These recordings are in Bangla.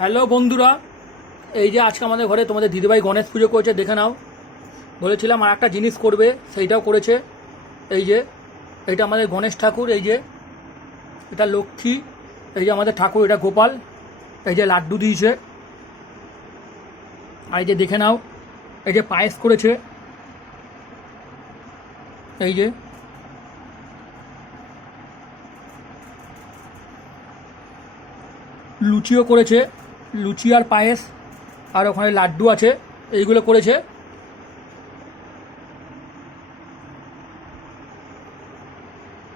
হ্যালো বন্ধুরা, এই যে আজকে আমাদের ঘরে তোমাদের দিদিভাই গণেশ পুজো করেছে, দেখে নাও। বলেছিলাম আর একটা জিনিস করবে, সেইটাও করেছে। এই যে এটা আমাদের গণেশ ঠাকুর, এই যে এটা লক্ষ্মী, এই যে আমাদের ঠাকুর, এটা গোপাল, এই যে লাড্ডু দিয়েছে। আর এই যে দেখে নাও, এই যে পায়েস করেছে, এই যে লুচিও করেছে, লুচি আর পায়েস, আর ওখানে লাড্ডু আছে, এইগুলো করেছে।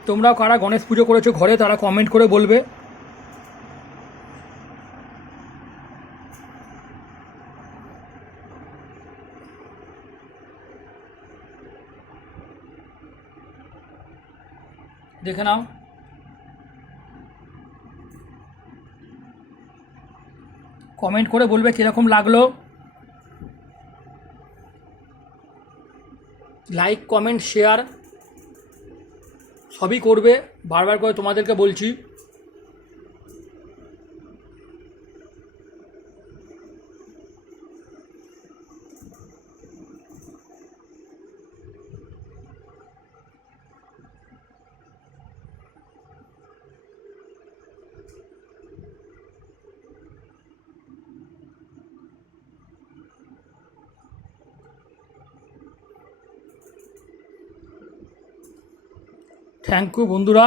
তোমরাও কারা গণেশ পুজো করেছো ঘরে, তারা কমেন্ট করে বলবে। দেখে নাও। কমেন্ট করে বলবে কীরকম লাগলো। লাইক, কমেন্ট, শেয়ার সবই করবে, বারবার করে তোমাদেরকে বলছি। থ্যাংক ইউ বন্ধুরা।